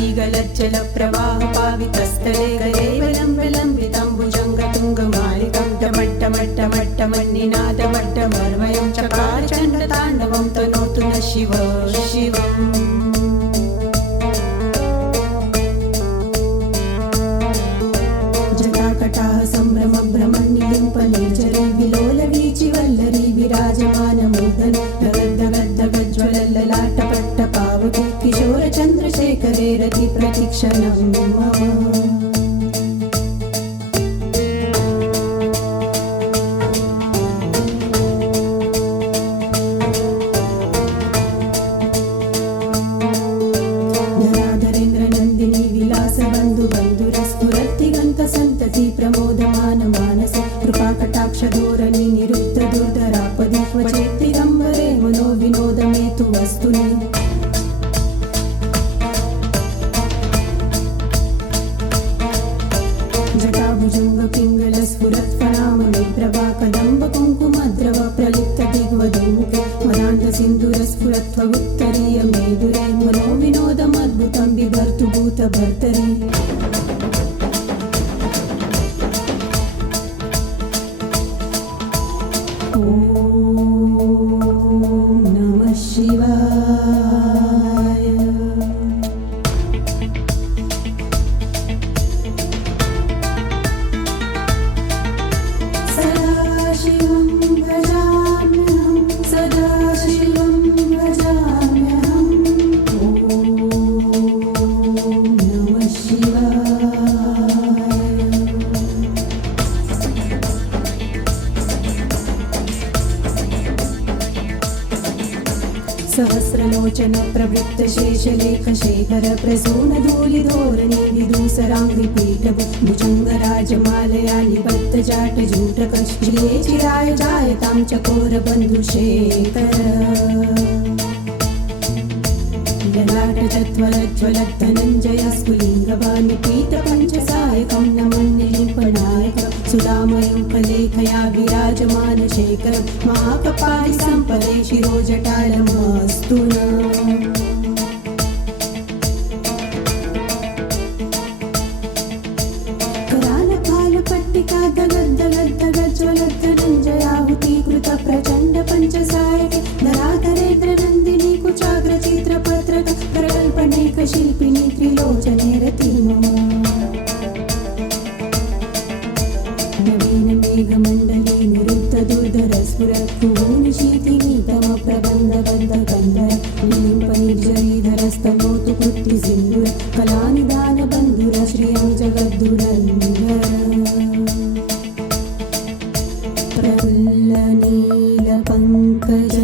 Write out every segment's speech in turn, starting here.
जटावीगलज्जलप्रवाहपावितस्थले गरेवलम्बितम्बुजङ्गतुङ्गमालिकं टमट्टमट्टमट्टमन्निनादमट्टमर्वयं चकार चण्डताण्डवं तनोतु न शिव शिवम्। जटाकटाः सम्भ्रमभ्रमण्यलिम्पनिर्झरी विलोलवीचिवल्लरी विराजमानमूर्धनि दगद्दगद्दगज्ज्वलल्ललाटपट्टपावके किशोरचन्द्रशेखरे रतिप्रतिक्षणं मम। धराधरेन्द्रनन्दिनी विलासबन्धुबन्धुरस्फुरत्तिगन्तसन्तति प्रमोदमानमानस कृपाकटाक्षधोरणी निरुद्धदुर्धरापदि क्वचित्तिदम्बरे मनोविनोदमेतु वस्तुनि। जटाभुजङ्गपिङ्गलस्फुरत्फणामणिप्रभा कदम्बकुङ्कुमद्रव प्रलिप्तदिग्वधूमुखे मदान्तसिन्धुरस्फुरत्वुत्तरीयमेदुरे मनोविनोदमद्भुतं बिभर्तु भूतभर्तरि। ॐ नमः शिवाय। सदाशिवं भजाम्यहं सदाशिवं भजाम्यहम्। ॐ नमः शिवाय। सहस्रलोचन प्रवृत्त शेषलेखशेखर प्रसूनधूलिधोरणी विदूसराङ्घ्रिपीठभुजङ्गराजमालया निबद्धजाटजूटक श्रिये चिराय जायतां चकोरबन्धुशेखर। ललाटजज्वलज्वलद्धनञ्जय स्फुलिङ्गवानि पीतपञ्चसायकं नमन्निलिम्पनायकं सुधामयं कलेखया विराजमानशेखरं महाकपालि सम्पदे शिरोजटालमस्तु नः। करालकालपट्टिका दगद्दगद्दगज्ज्वलद्धनञ्जयाहुतीकृत प्रचण्ड पञ्चसायके धराधरेन्द्रनन्दिनी कुचाग्रचित्रपत्रक प्रकल्पनैकशिल्पिनी त्रिलोचने रतिः मम। नवीनमेघमण्डली निरुद्धदुर्धरस्फुरत्कुहूनिशीतिनीतमप्रबन्धबद्धगन्धर निलिम्पनिर्झरीधरस्तनोतु कृत्तिसिन्धुर कलानिदानबन्धुर श्रियं जगद्धुरन्धर। प्रफुल्लनीलपङ्कज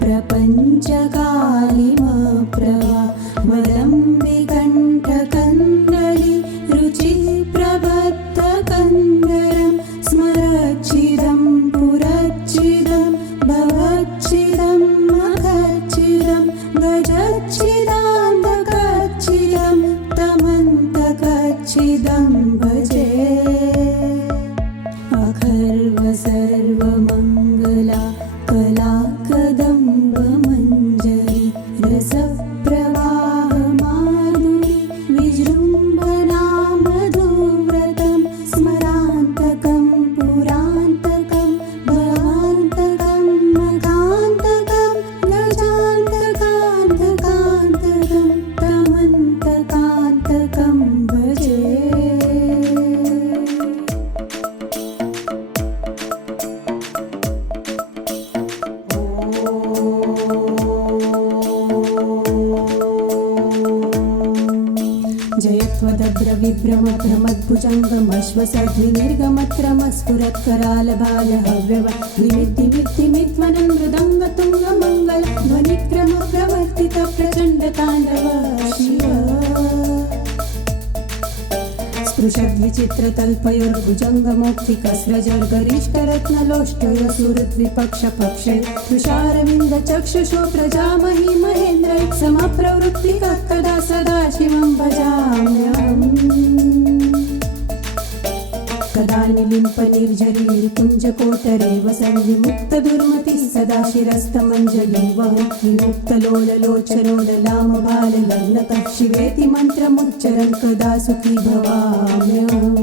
प्रपञ्चकालिमप्रभा वलम्बिकण्ठकन्दली रुचिप्रबद्धकन्दरं स्मरच्छिदं पुरच्छिदं भवच्छिदं मखच्छिदं गजच्छिदान्तकच्छिदं तमन्तकच्छिदं भजे। अखर्व सर्वमङ्गला कला कदम्बमञ्जरी रसप्रवाह माधुरी विजृम्भणा मधुव्रतं स्मरान्तकं पुरान्तकं भवान्तकं मखान्तकं गजान्तकान्तकान्तकं तमन्तकान्तकं भजे। जयत्वदभ्रविभ्रमभ्रमद्भुजङ्गमश्वसद्विनिर्गमत्रमस्फुरत्करालभालहव्यवद्विमिद्धिमिद्वनं मृदङ्गतुङ्गमङ्गल ध्वनिक्रमप्रवर्तित प्रचण्डताण्डव शिव। स्पृशद्विचित्रतल्पयोर्भुजङ्गमौक्तिकस्रजर्गरिष्टरत्नलोष्टय सुहृद्विपक्षपक्षै तुषारविन्दचक्षुषो प्रजामहि महेन्द्रैः समप्रवृत्तिकः कदा सदाशिवं भजाम्यहम्। कदा निलिम्प निर्झरी कुञ्जकोटरे वसन् विमुक्तदुर्मतिः सदा शिरस्तमञ्जलिं वहन् विमुक्तलोललोचनोदलामबाललग्नतः शिवेति मन्त्रमुच्चरन् कदा सुखी भवाम्यहम्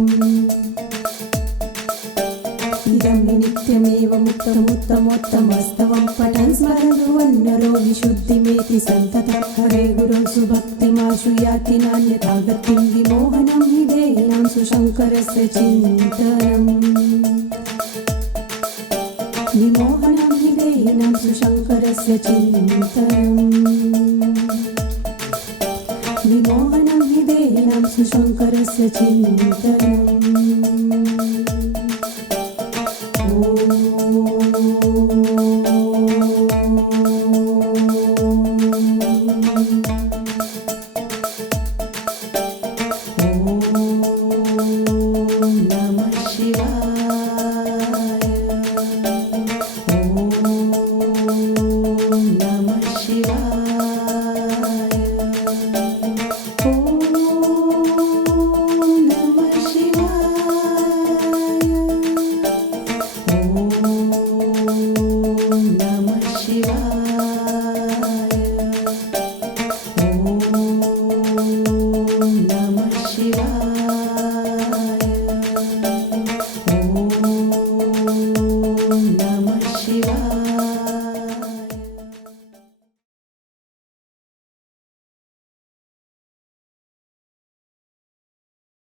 इदं हि नित्यमेव मुक्तमुत्तमोत्तमस्तवं पठन् स्मरन् ध्रुवन्नरो विशुद्धिमेति सन्ततं हरे गुरो सुभक्तिमाशु याति नान्यथा गतिं विमोहनं हि देहिनां सुशङ्करस्य चिन्तनम् विमोहनं हि देहिनां सुशङ्करस्य चिन्तनम् विमोहनं हि देहिनां सुशङ्करस्य चिन्तनम् Namah Shivaya.